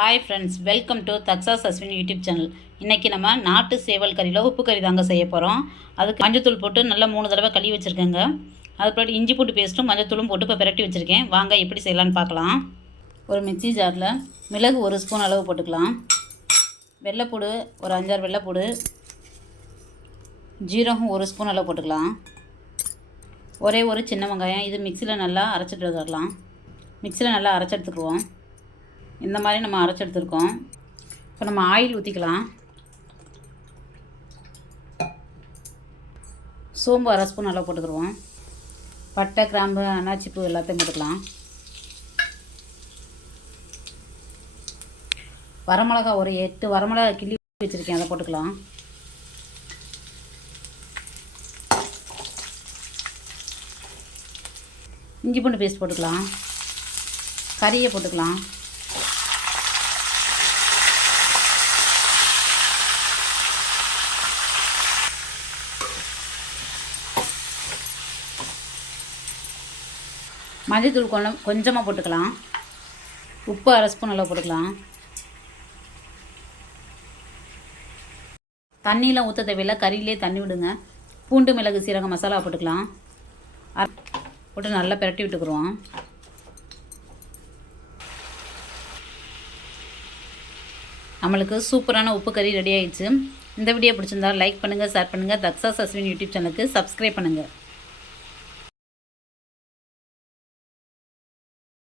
Hi friends, welcome to தக்ஸாஸ் Ashwin YouTube channel. இன்றைக்கி நம்ம நாட்டு சேவல் கறியில் உப்பு கறி தாங்க செய்ய போகிறோம். அதுக்கு மஞ்சத்தூள் போட்டு நல்லா 3 தடவை கழுவி வச்சுருக்கேங்க. அதுக்கப்புறம் இஞ்சி பூண்டு பேஸ்ட்டும் மஞ்சத்தூளும் போட்டு இப்போ பிரட்டி வச்சுருக்கேன். வாங்க எப்படி செய்யலான்னு பார்க்கலாம். ஒரு மிக்ஸி ஜாரில் மிளகு 1 ஸ்பூன் அளவு போட்டுக்கலாம். வெள்ளைப்பூடு ஒரு 5-6 வெள்ளைப்பூடு, ஜீரகம் 1 ஸ்பூன் அளவு போட்டுக்கலாம். ஒரே ஒரு சின்ன வெங்காயம், இது மிக்சியில் நல்லா அரைச்சிட்டு வந்துடலாம். மிக்சியில் நல்லா அரைச்சி எடுத்துக்குவோம். இந்த மாதிரி நம்ம அரைச்சி எடுத்துருக்கோம். இப்போ நம்ம ஆயில் ஊற்றிக்கலாம். சோம்பு 1/2 ஸ்பூன் நல்லா போட்டுக்கிடுவோம். பட்டை, கிராம்பு, அன்னாச்சிப்பூ எல்லாத்தையும் போட்டுக்கலாம். வரமிளகா ஒரு 8 வரமிளகா கிள்ளி வச்சுருக்கேன், அதை போட்டுக்கலாம். இஞ்சி பூண்டு பேஸ்ட் போட்டுக்கலாம். கறியை போட்டுக்கலாம். மஞ்சத்தூள் கொஞ்சமாக போட்டுக்கலாம். உப்பு 1/2 ஸ்பூன் அளவு போட்டுக்கலாம். தண்ணியெலாம் ஊற்ற தேவையில்லை, கறியிலே தண்ணி விடுங்க. பூண்டு, மிளகு, சீரகம் மசாலா போட்டுக்கலாம். போட்டு நல்லா பிரட்டி விட்டுக்குருவோம். நம்மளுக்கு சூப்பரான உப்பு கறி ரெடி ஆயிடுச்சு. இந்த வீடியோ பிடிச்சிருந்தா லைக் பண்ணுங்கள், ஷேர் பண்ணுங்கள். தக்ஸாஸ் அஸ்வின் யூடியூப் சேனலுக்கு சப்ஸ்கிரைப் பண்ணுங்கள்.